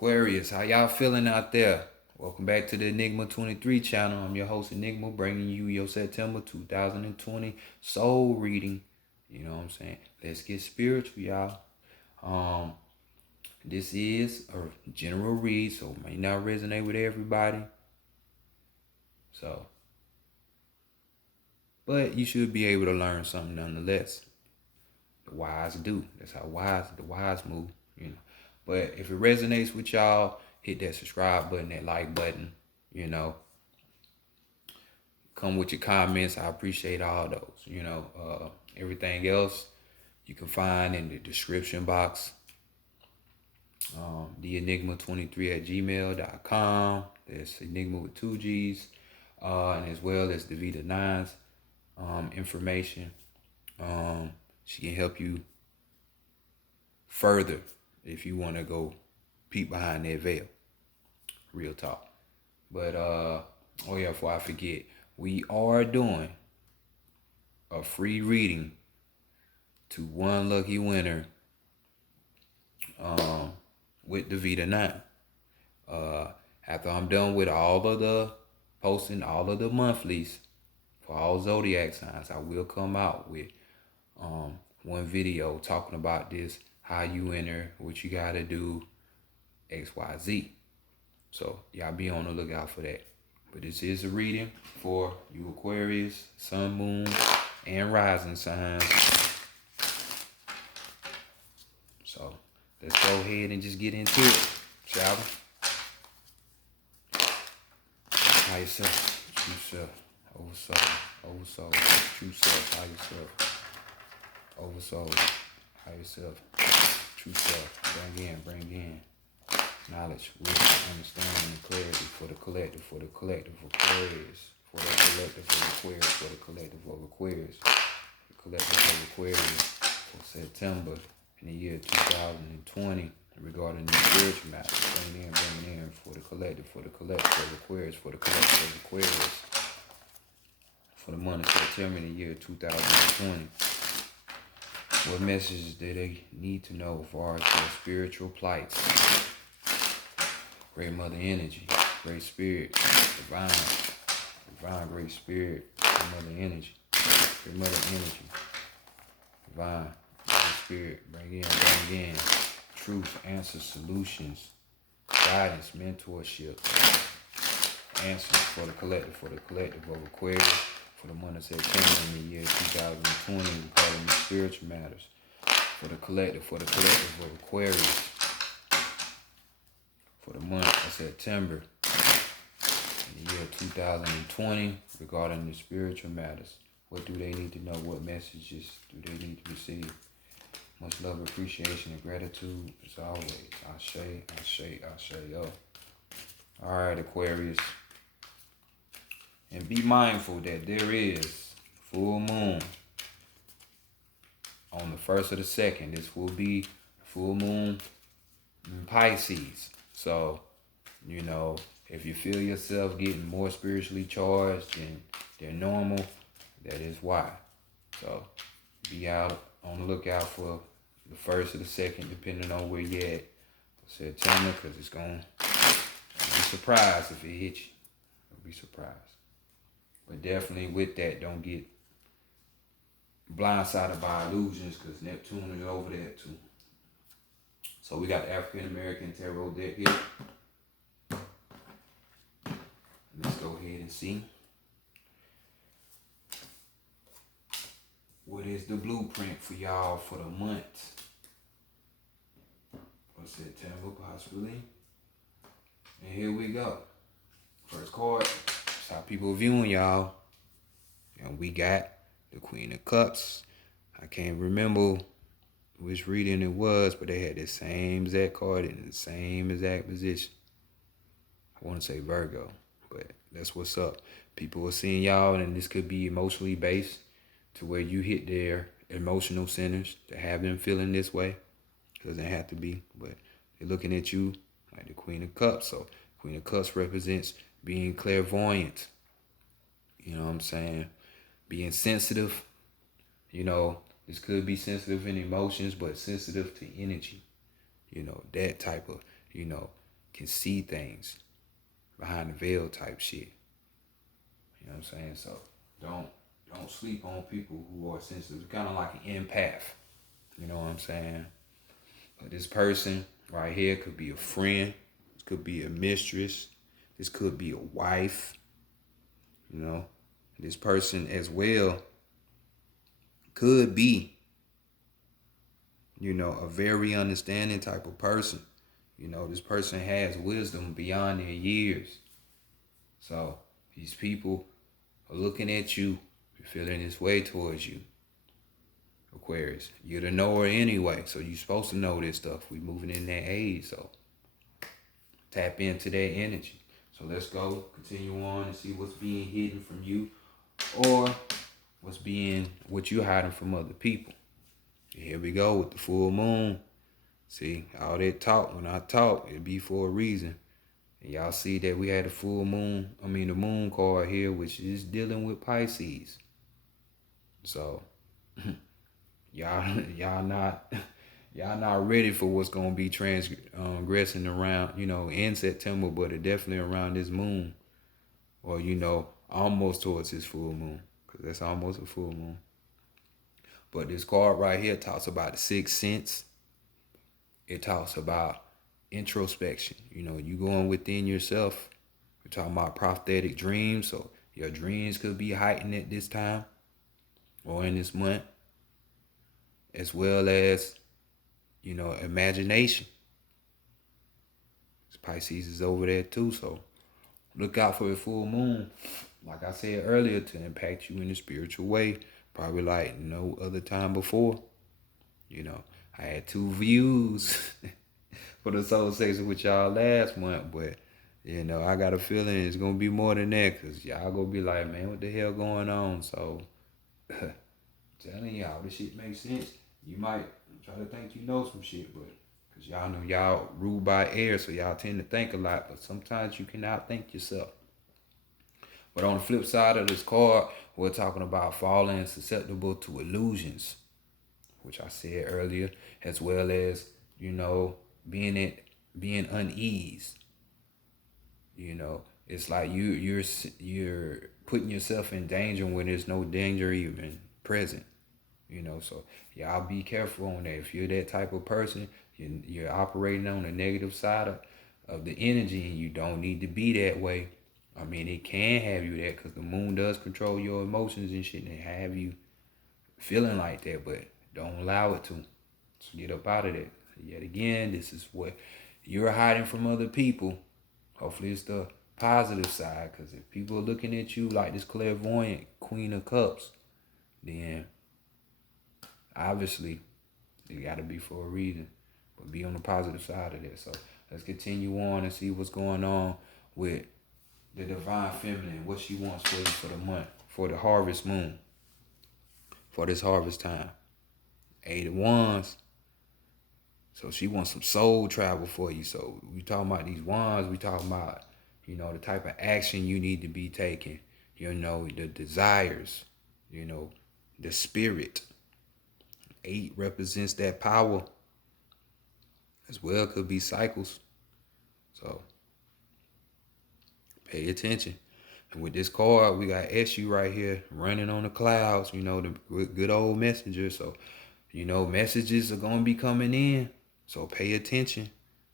Aquarius, how y'all feeling out there? Welcome back to the Enigma 23 channel. I'm your host Enigma, bringing you your September 2020 soul reading. You know what I'm saying? Let's get spiritual, y'all. This is a general read, so it may not resonate with everybody. But you should be able to learn something nonetheless. The wise do. That's how the wise move, you know. But if it resonates with y'all, hit that subscribe button, that like button, you know. Come with your comments. I appreciate all those, you know. Everything else you can find in the description box. The enigma23@gmail.com. That's Enigma with 2 G's. And as well as the Vita 9's information. She can help you further if you want to go peek behind that veil. Real talk. But oh yeah, before I forget, we are doing a free reading to one lucky winner with the Vita 9. After I'm done with all of the posting, all of the monthlies for all zodiac signs, I will come out with one video talking about this, how you enter, what you gotta do, XYZ. So y'all be on the lookout for that. But this is a reading for you Aquarius, Sun, Moon, and Rising signs. So let's go ahead and just get into it, shall we? Higher self, true self, oversoul, true self, higher self, oversoul, higher self, true self. Bring in knowledge, wisdom, understanding, and clarity for the collective Aquarius, for the collective of Aquarius, for the collective of Aquarius, the collective of Aquarius for September in the year 2020 regarding the spiritual matters. Bring in for the collective of Aquarius, for the collective of Aquarius for the month of September in the year 2020. What messages do they need to know as far as their spiritual plights? Great Mother Energy, Great Spirit, Divine, Great Spirit, Great Mother Energy, Divine, Great Spirit, bring in, truth, answers, solutions, guidance, mentorship, answers for the collective of Aquarius for the month of September in the year 2020 regarding the spiritual matters. For the collective of Aquarius for the month of September in the year 2020 regarding the spiritual matters. What do they need to know? What messages do they need to receive? Much love, appreciation, and gratitude as always. Ashe, yo. All right, Aquarius. And be mindful that there is full moon on the 1st of the 2nd. This will be full moon in Pisces. So, you know, if you feel yourself getting more spiritually charged than normal, that is why. So, be out on the lookout for the 1st or the 2nd, depending on where you're at. September, because it's going to be surprised if it hits you. You'll be surprised. But definitely with that, don't get blindsided by illusions, because Neptune is over there too. So we got the African American Tarot deck here. Let's go ahead and see. What is the blueprint for y'all for the month of September, possibly? And here we go. First card. That's how people viewing y'all. And we got the Queen of Cups. I can't remember which reading it was, but they had the same exact card in the same exact position. I want to say Virgo, but that's what's up. People are seeing y'all, and this could be emotionally based to where you hit their emotional centers to have them feeling this way. It doesn't have to be, but they're looking at you like the Queen of Cups. So Queen of Cups represents being clairvoyant. You know what I'm saying? Being sensitive. You know, this could be sensitive in emotions, but sensitive to energy. You know, that type of, you know, can see things behind the veil type shit. You know what I'm saying? So don't sleep on people who are sensitive. Kind of like an empath. You know what I'm saying? But this person right here could be a friend. This could be a mistress. This could be a wife. You know, this person as well could be, you know, a very understanding type of person. You know, this person has wisdom beyond their years. So these people are looking at you, feeling this way towards you. Aquarius, you're the knower anyway, so you're supposed to know this stuff. We moving in that age, so tap into that energy. So let's go, continue on and see what's being hidden from you, or what you're hiding from other people. Here we go with the full moon. See, all that talk, when I talk, it be for a reason. And y'all see that we had the the moon card here, which is dealing with Pisces. So y'all not ready for what's gonna be transgressing around, you know, in September, but it definitely around this moon, or you know, almost towards this full moon, because that's almost a full moon. But this card right here talks about the sixth sense. It talks about introspection. You know, you going within yourself. We're talking about prophetic dreams, so your dreams could be heightened at this time or in this month, as well as, you know, imagination. Pisces is over there too, so look out for the full moon, like I said earlier, to impact you in a spiritual way, probably like no other time before. You know, I had 2 views for the soul section with y'all last month, but you know, I got a feeling it's gonna be more than that, because y'all gonna be like, man, what the hell going on? So telling y'all, this shit makes sense. You might try to think you know some shit, but because y'all know y'all ruled by air, so y'all tend to think a lot, but sometimes you cannot think yourself. But on the flip side of this card, we're talking about falling susceptible to illusions, which I said earlier, as well as, you know, being uneased. You know, it's like you're putting yourself in danger when there's no danger even present. You know, so y'all be careful on that. If you're that type of person, you're operating on the negative side of the energy, and you don't need to be that way. I mean, it can have you that, because the moon does control your emotions and shit, and have you feeling like that, but don't allow it to. So get up out of that. Yet again, this is what you're hiding from other people. Hopefully it's the positive side, because if people are looking at you like this clairvoyant Queen of Cups, then obviously it got to be for a reason. But be on the positive side of that. So let's continue on and see what's going on with the divine feminine, what she wants for you for the month, for the harvest moon, for this harvest time. 8 of Wands. So she wants some soul travel for you. So we talking about these wands, we talking about, you know, the type of action you need to be taking, you know, the desires, you know, the spirit. 8 represents that power. As well, could be cycles. So pay attention. And with this card, we got SU right here running on the clouds, you know, the good old messenger. So, you know, messages are going to be coming in. So pay attention.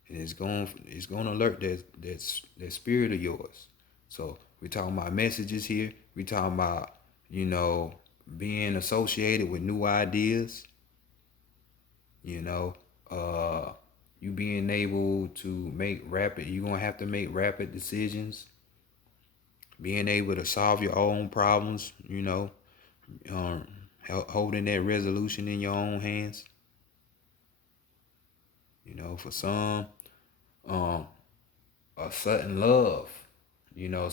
And it's going to alert that spirit of yours. So we're talking about messages here. We're talking about, you know, being associated with new ideas. You know, you being able to you're going to have to make rapid decisions. Being able to solve your own problems, you know, holding that resolution in your own hands. You know, for some, a sudden love, you know,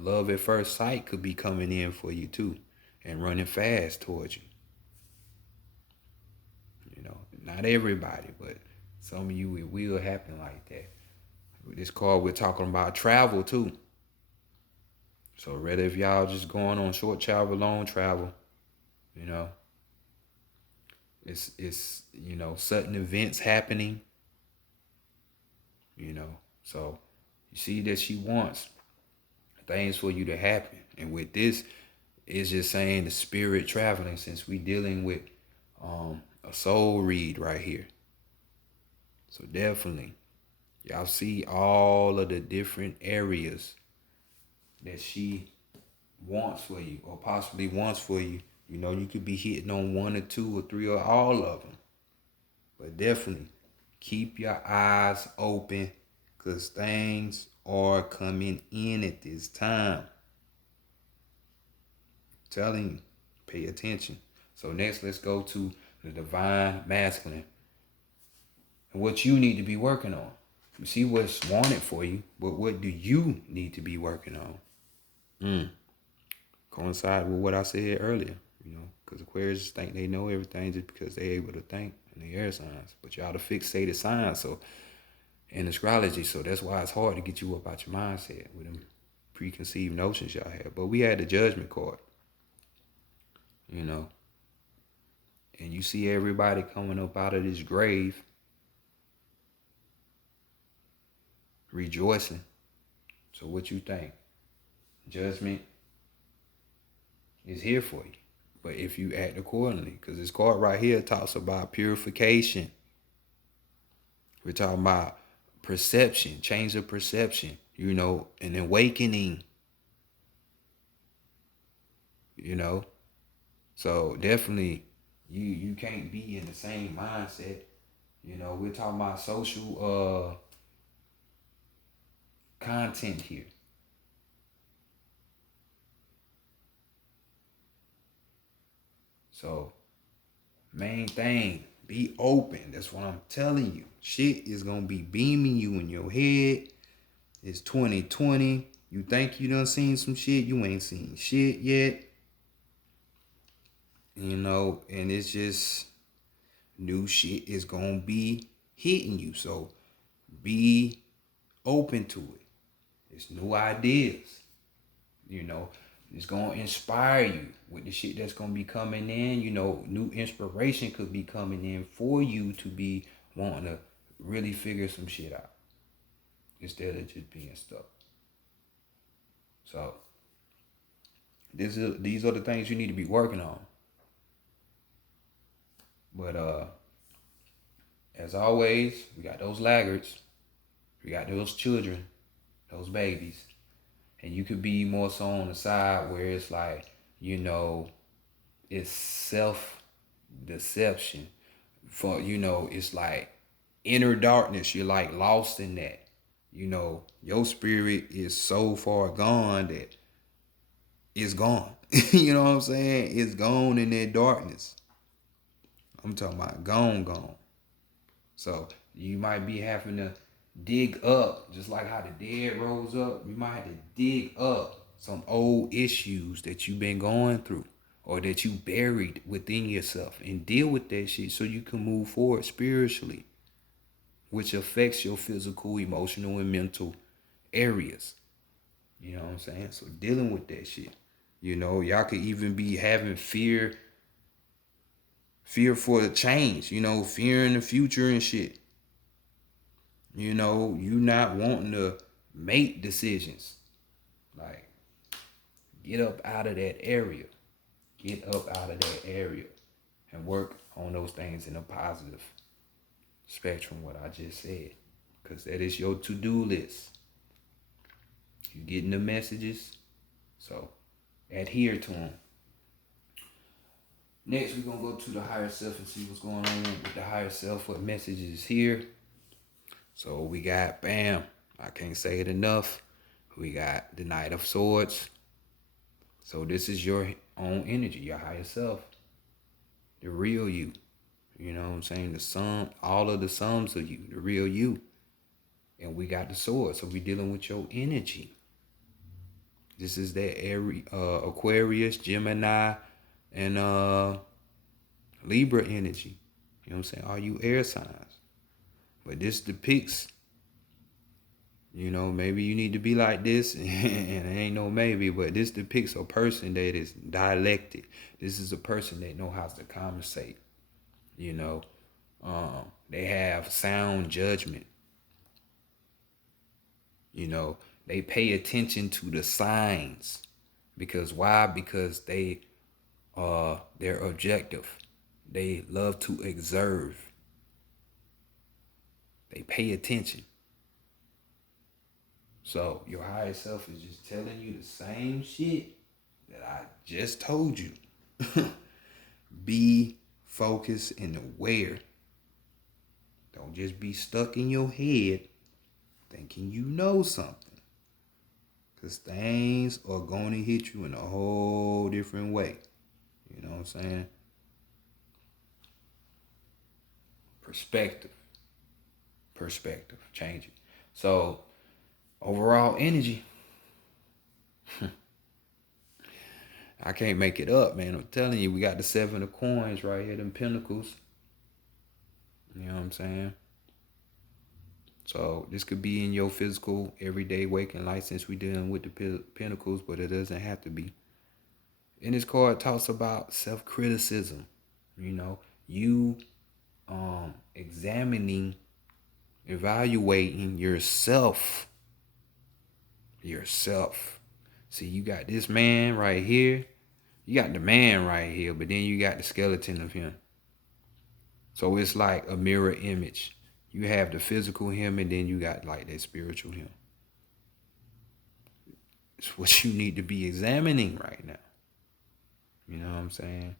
love at first sight could be coming in for you too, and running fast towards you. You know, not everybody, but some of you, it will happen like that. With this card, we're talking about travel too. So whether if y'all just going on short travel, long travel, you know, it's you know, sudden events happening. you know. So you see that she wants things for you to happen. And with this, it's just saying the spirit traveling, since we dealing with a soul read right here. So definitely, y'all see all of the different areas that she wants for you or possibly wants for you. You know, you could be hitting on one or two or three or all of them. But definitely keep your eyes open because things are coming in at this time. I'm telling you, pay attention. So next, let's go to the divine masculine and what you need to be working on. You see what's wanted for you, but what do you need to be working on? Coincide with what I said earlier, you know, because Aquarius think they know everything just because they're able to think in the air signs. But y'all the fixated signs, so in astrology, so that's why it's hard to get you up out your mindset with them preconceived notions y'all have. But we had the judgment card, you know, and you see everybody coming up out of this grave rejoicing. So what you think? Judgment is here for you. But if you act accordingly, because this card right here talks about purification. We're talking about perception, change of perception, you know, an awakening, you know. So definitely you can't be in the same mindset. You know, we're talking about social content here. So main thing, be open. That's what I'm telling you. Shit is gonna be beaming you in your head. It's 2020. You think you done seen some shit, you ain't seen shit yet. You know, and it's just new shit is gonna be hitting you. So be open to it. It's new ideas. You know, it's gonna inspire you with the shit that's gonna be coming in. You know, new inspiration could be coming in for you to be wanting to really figure some shit out instead of just being stuck. So these are the things you need to be working on. But as always, we got those laggards, we got those children, those babies, and you could be more so on the side where it's like, you know, it's self deception. For, you know, it's like inner darkness. You're like lost in that. You know, your spirit is so far gone that it's gone. You know what I'm saying? It's gone in that darkness. I'm talking about gone. So you might be having to dig up, just like how the dead rose up. You might have to dig up some old issues that you've been going through or that you buried within yourself and deal with that shit so you can move forward spiritually, which affects your physical, emotional, and mental areas. You know what I'm saying? So dealing with that shit. You know, y'all could even be having fear for the change, you know, fear in the future and shit. You know, you not wanting to make decisions. Like, get up out of that area. Get up out of that area and work on those things in a positive spectrum, what I just said. Because that is your to-do list. You getting the messages, so adhere to them. Next, we're going to go to the higher self and see what's going on with the higher self, what messages is here. So we got, bam, I can't say it enough. We got the Knight of Swords. So this is your own energy, your higher self, the real you. You know what I'm saying? The sum, all of the sums of you, the real you. And we got the sword, so we dealing with your energy. This is that Aquarius, Gemini, and Libra energy. You know what I'm saying? All you air signs. But this depicts, you know, maybe you need to be like this, and it ain't no maybe, but this depicts a person that is dialectic. This is a person that knows how to conversate. You know, they have sound judgment. You know, they pay attention to the signs. Because why? Because they're objective. They love to observe. They pay attention. So your higher self is just telling you the same shit that I just told you. Be focused and aware. Don't just be stuck in your head thinking you know something. Because things are going to hit you in a whole different way. You know what I'm saying? Perspective. Change it. So, overall energy. I can't make it up, man. I'm telling you, we got the 7 of coins right here, them pentacles. You know what I'm saying? So this could be in your physical, everyday waking life since we're dealing with the pentacles, but it doesn't have to be. And this card talks about self-criticism. You know, you examining, evaluating yourself. See, you got this man right here. You got the man right here, but then you got the skeleton of him. So it's like a mirror image. You have the physical him, and then you got like that spiritual him. It's what you need to be examining right now. You know what I'm saying?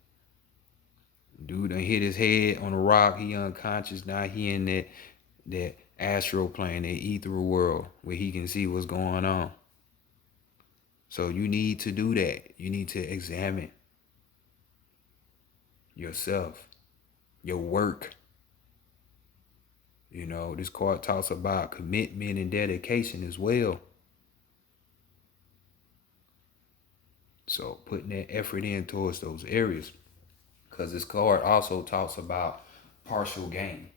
Dude done hit his head on a rock. He unconscious. Now he in that astral plane, that ethereal world where he can see what's going on. So you need to do that. You need to examine yourself, your work. You know, this card talks about commitment and dedication as well. So putting that effort in towards those areas. Because this card also talks about partial gain.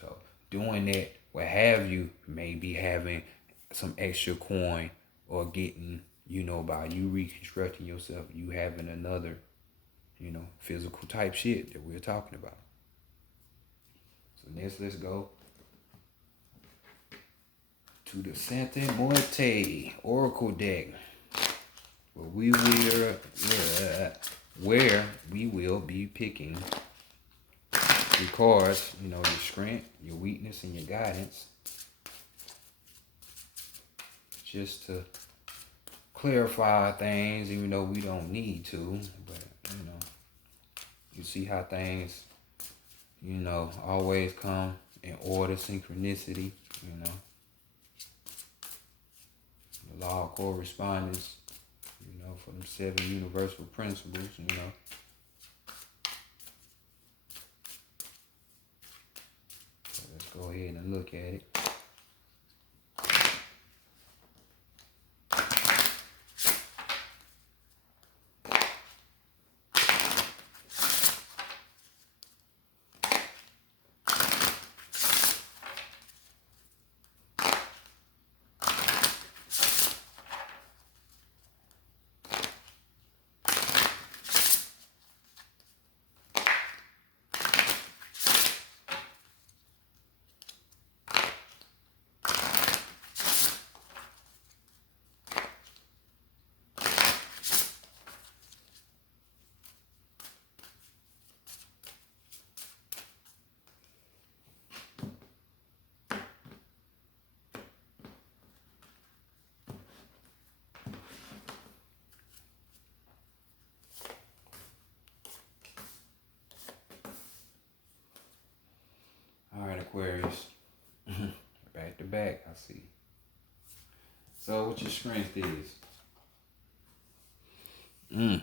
So doing that, what have you, maybe having some extra coin or getting, by you reconstructing yourself, you having another, physical type shit that we're talking about. So next, let's go to the Santa Muerte Oracle deck, where we will be picking your cards, your strength, your weakness, and your guidance, just to clarify things, even though we don't need to, but you see how things, always come in order, synchronicity, the law of correspondence, for them 7 universal principles, So let's go ahead and look at it. All right, Aquarius. Back to back, I see. So what your strength is? You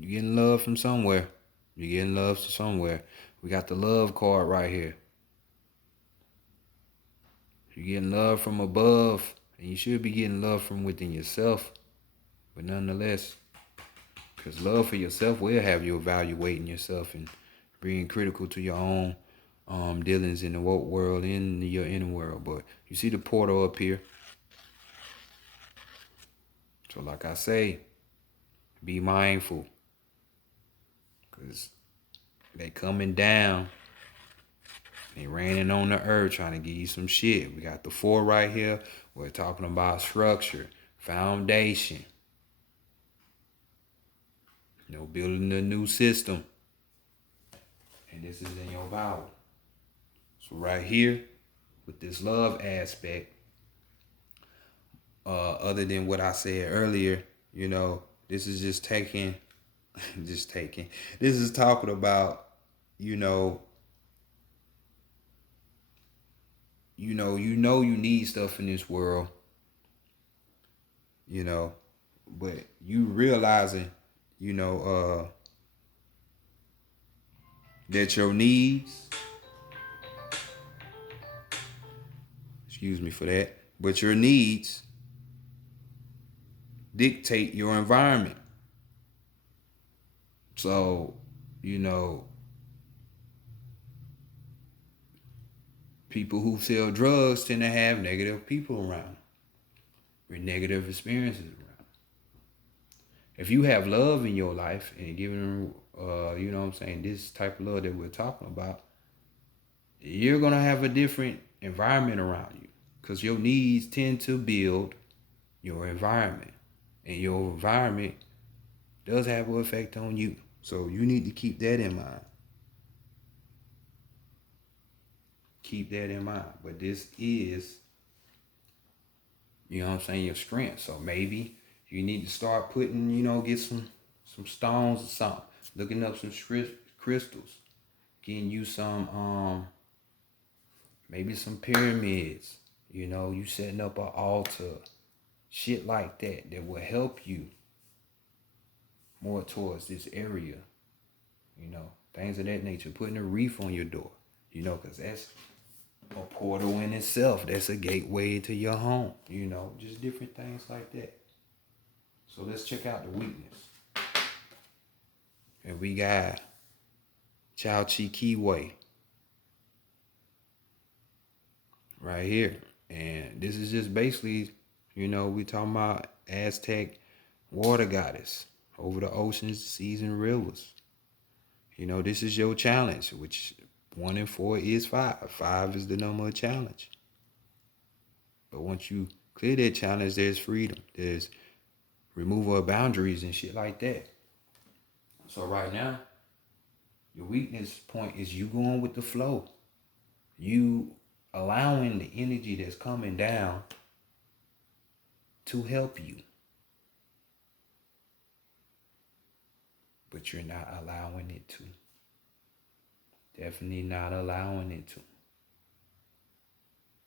getting love from somewhere. You're getting love from somewhere. We got the love card right here. You're getting love from above, and you should be getting love from within yourself. But nonetheless, because love for yourself will have you evaluating yourself and being critical to your own dealings in the woke world, in your inner world. But you see the portal up here. So like I say, be mindful, because they coming down. They raining on the earth trying to give you some shit. We got the 4 right here. We're talking about structure, foundation, building a new system. And this is in your Bible. So right here, with this love aspect, other than what I said earlier, this is just taking, this is talking about, you need stuff in this world, but you realizing, that your needs, excuse me for that, but your needs dictate your environment. So, people who sell drugs tend to have negative people around, or negative experiences around. If you have love in your life and giving, this type of love that we're talking about, you're going to have a different environment around you, because your needs tend to build your environment, and your environment does have an effect on you. So you need to keep that in mind. Keep that in mind. But this is, your strength. So maybe you need to start putting, get some stones or something. Looking up some crystals. Getting you some, maybe some pyramids. You setting up an altar. Shit like that will help you more towards this area. Things of that nature. Putting a reef on your door. Because that's a portal in itself. That's a gateway to your home. Just different things like that. So let's check out the weakness. And we got Chao Chi Kiwi right here. And this is just basically, we talking about Aztec water goddess over the oceans, seas, and rivers. This is your challenge, which 1 and 4 is 5. 5 is the number of challenge. But once you clear that challenge, there's freedom. There's removal of boundaries and shit like that. So right now, your weakness point is you going with the flow. You allowing the energy that's coming down to help you. But you're not allowing it to. Definitely not allowing it to.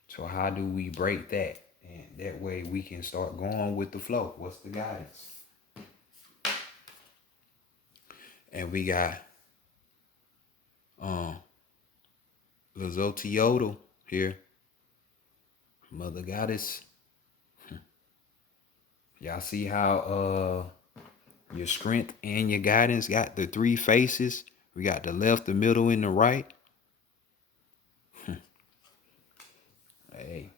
So how do we break that? And that way we can start going with the flow. What's the guidance? And we got Lazotiodo here. Mother Goddess. Y'all see how your strength and your guidance got the 3 faces? We got the left, the middle, and the right. Hey,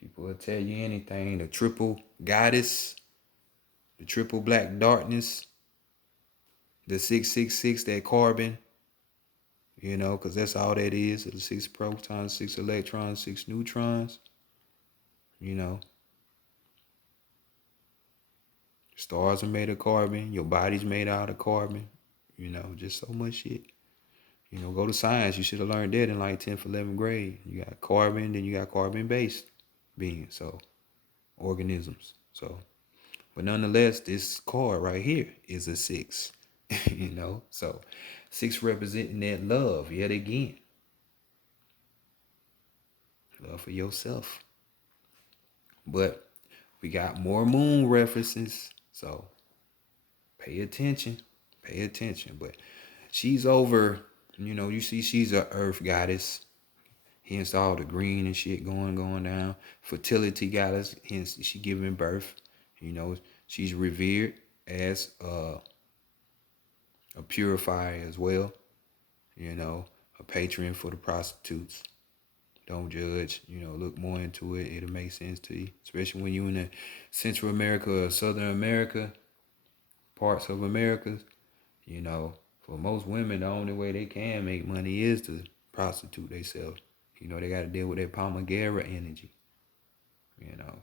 people will tell you anything. The triple goddess, the triple black darkness, the 666, that carbon, because that's all that is. The 6 protons, 6 electrons, 6 neutrons, Stars are made of carbon. Your body's made out of carbon. Just so much shit. Go to science. You should have learned that in like 10th, 11th grade. You got carbon, then you got carbon-based beings, so organisms. So, but nonetheless, this card right here is a 6. So 6 representing that love yet again. Love for yourself. But we got more moon references, so pay attention. But she's over, you see she's a earth goddess. Hence all the green and shit going down. Fertility goddess, hence she giving birth. She's revered as a purifier as well. A patron for the prostitutes. Don't judge, look more into it. It'll make sense to you. Especially when you're in the Central America or Southern America, parts of America. For most women, the only way they can make money is to prostitute themselves. They got to deal with that Palmagera energy. you know.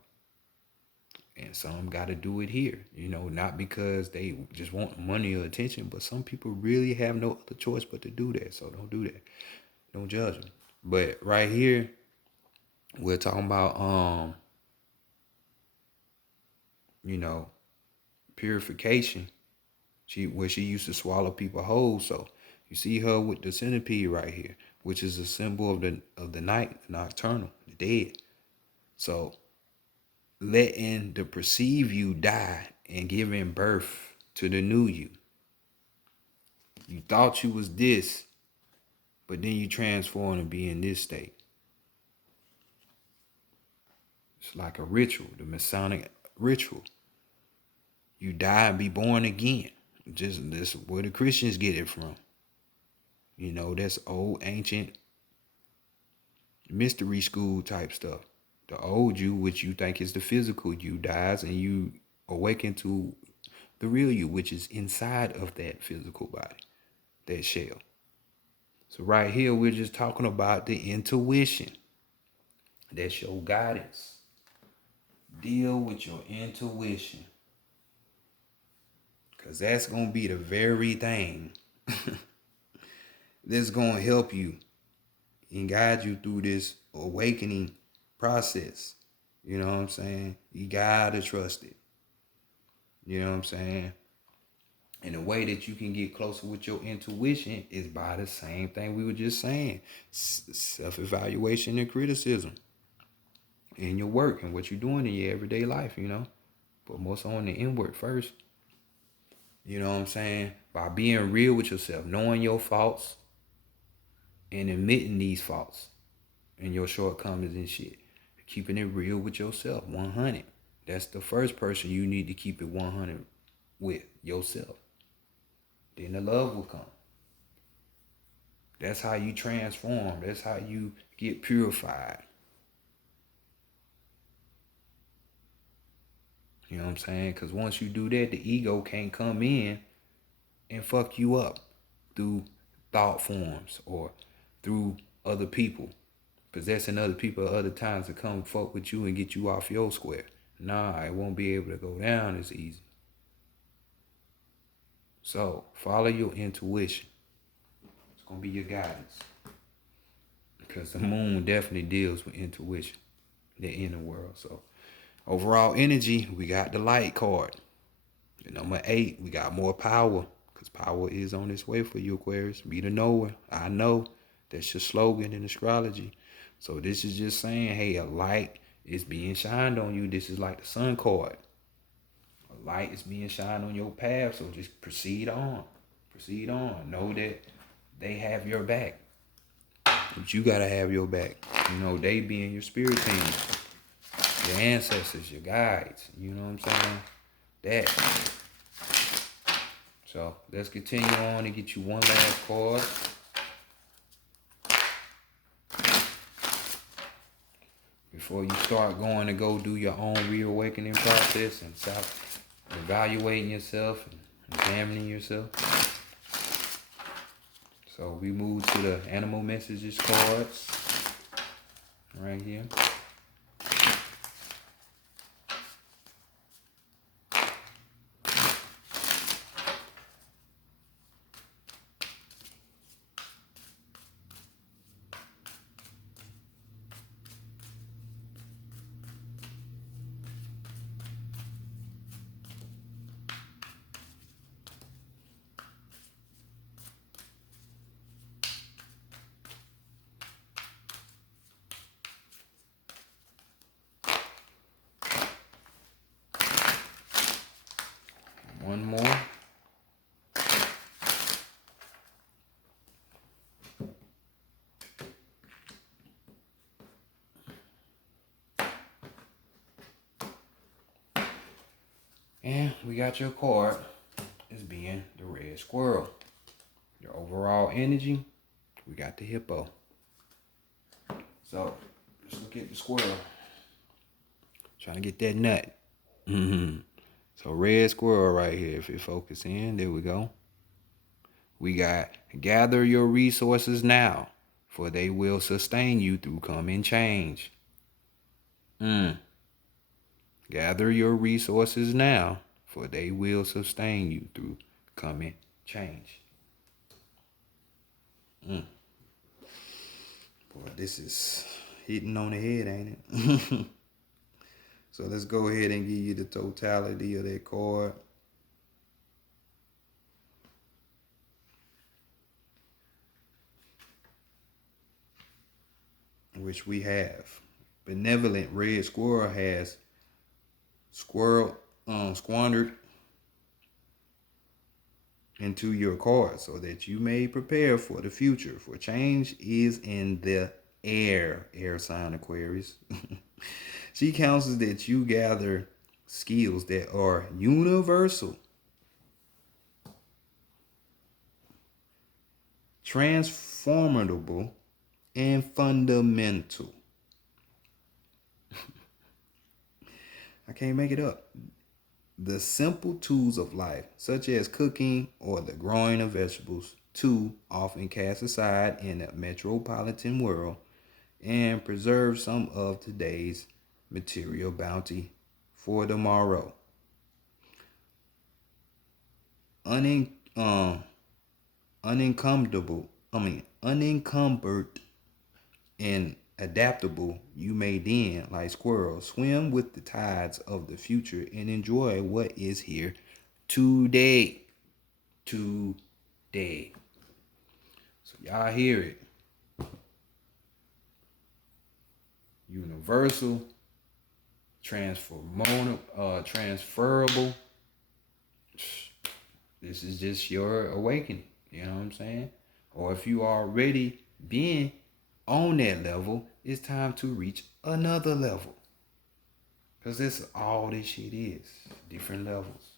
And some got to do it here, not because they just want money or attention, but some people really have no other choice but to do that. So don't do that. Don't judge them. But right here, we're talking about, purification. Where she used to swallow people whole. So you see her with the centipede right here, which is a symbol of the night, the nocturnal, the dead. So letting the perceived you die and giving birth to the new you. You thought you was this, but then you transform and be in this state. It's like a ritual, the Masonic ritual. You die and be born again. Just this where the Christians get it from. That's old ancient mystery school type stuff. The old you, which you think is the physical you, dies and you awaken to the real you, which is inside of that physical body, that shell. So right here, we're just talking about the intuition. That's your guidance. Deal with your intuition. Because that's going to be the very thing that's going to help you and guide you through this awakening process. You know what I'm saying? You got to trust it. You know what I'm saying? And the way that you can get closer with your intuition is by the same thing we were just saying. Self-evaluation and criticism in your work and what you're doing in your everyday life, But most on the inward first. You know what I'm saying? By being real with yourself, knowing your faults and admitting these faults and your shortcomings and shit. Keeping it real with yourself, 100. That's the first person you need to keep it 100 with, yourself. Then the love will come. That's how you transform. That's how you get purified. You know what I'm saying? Because once you do that, the ego can't come in and fuck you up through thought forms or through other people. Possessing other people at other times to come fuck with you and get you off your square. Nah, it won't be able to go down as easy. So, follow your intuition. It's going to be your guidance. Because the moon definitely deals with intuition, the inner world. So, overall energy, we got the light card. The number 8, we got more power. Because power is on its way for you, Aquarius. Be the knower. I know. That's your slogan in astrology. So this is just saying, hey, a light is being shined on you. This is like the sun card. A light is being shined on your path. So just proceed on. Proceed on. Know that they have your back. But you got to have your back. They being your spirit team. Your ancestors, your guides. You know what I'm saying? That. So let's continue on and get you one last card. Before you start going to go do your own reawakening process and stop evaluating yourself and examining yourself. So we move to the animal messages cards right here. One more. And we got your card as being the red squirrel. Your overall energy, we got the hippo. So let's look at the squirrel. Trying to get that nut. So red squirrel right here. If it focus in, there we go. We got gather your resources now, for they will sustain you through coming change. Gather your resources now, for they will sustain you through coming change. Boy, this is hitting on the head, ain't it? So let's go ahead and give you the totality of that card. Which we have. Benevolent red squirrel has squandered into your card so that you may prepare for the future. For change is in the air sign Aquarius. She counsels that you gather skills that are universal, transformable, and fundamental. I can't make it up. The simple tools of life, such as cooking or the growing of vegetables, too often cast aside in a metropolitan world, and preserve some of today's material bounty for tomorrow. Unencumbered and adaptable, you may then, like squirrels, swim with the tides of the future and enjoy what is here today. Today. So y'all hear it. Universal, transferable. This is just your awakening. You know what I'm saying? Or if you already been on that level, it's time to reach another level. Because that's all this shit is. Different levels.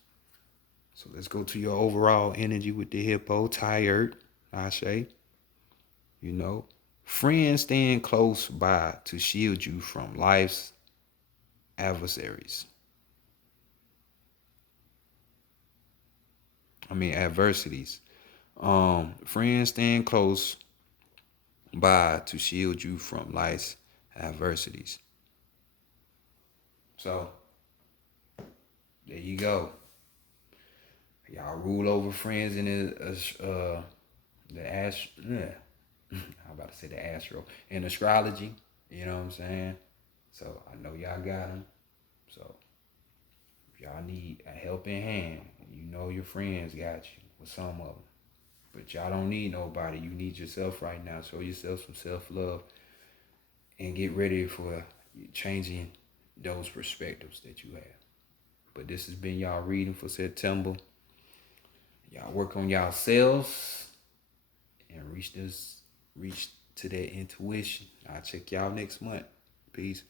So let's go to your overall energy with the hippo. Tired, I say. You know. Friends staying close by to shield you from life's adversities. Friends staying close by to shield you from life's adversities. So, there you go. Y'all rule over friends in I'm about to say the astro. In astrology, you know what I'm saying? So, I know y'all got them. So, if y'all need a helping hand, you know your friends got you with some of them. But y'all don't need nobody. You need yourself right now. Show yourself some self-love and get ready for changing those perspectives that you have. But this has been y'all reading for September. Y'all work on y'all selves and reach to that intuition. I'll check y'all next month. Peace.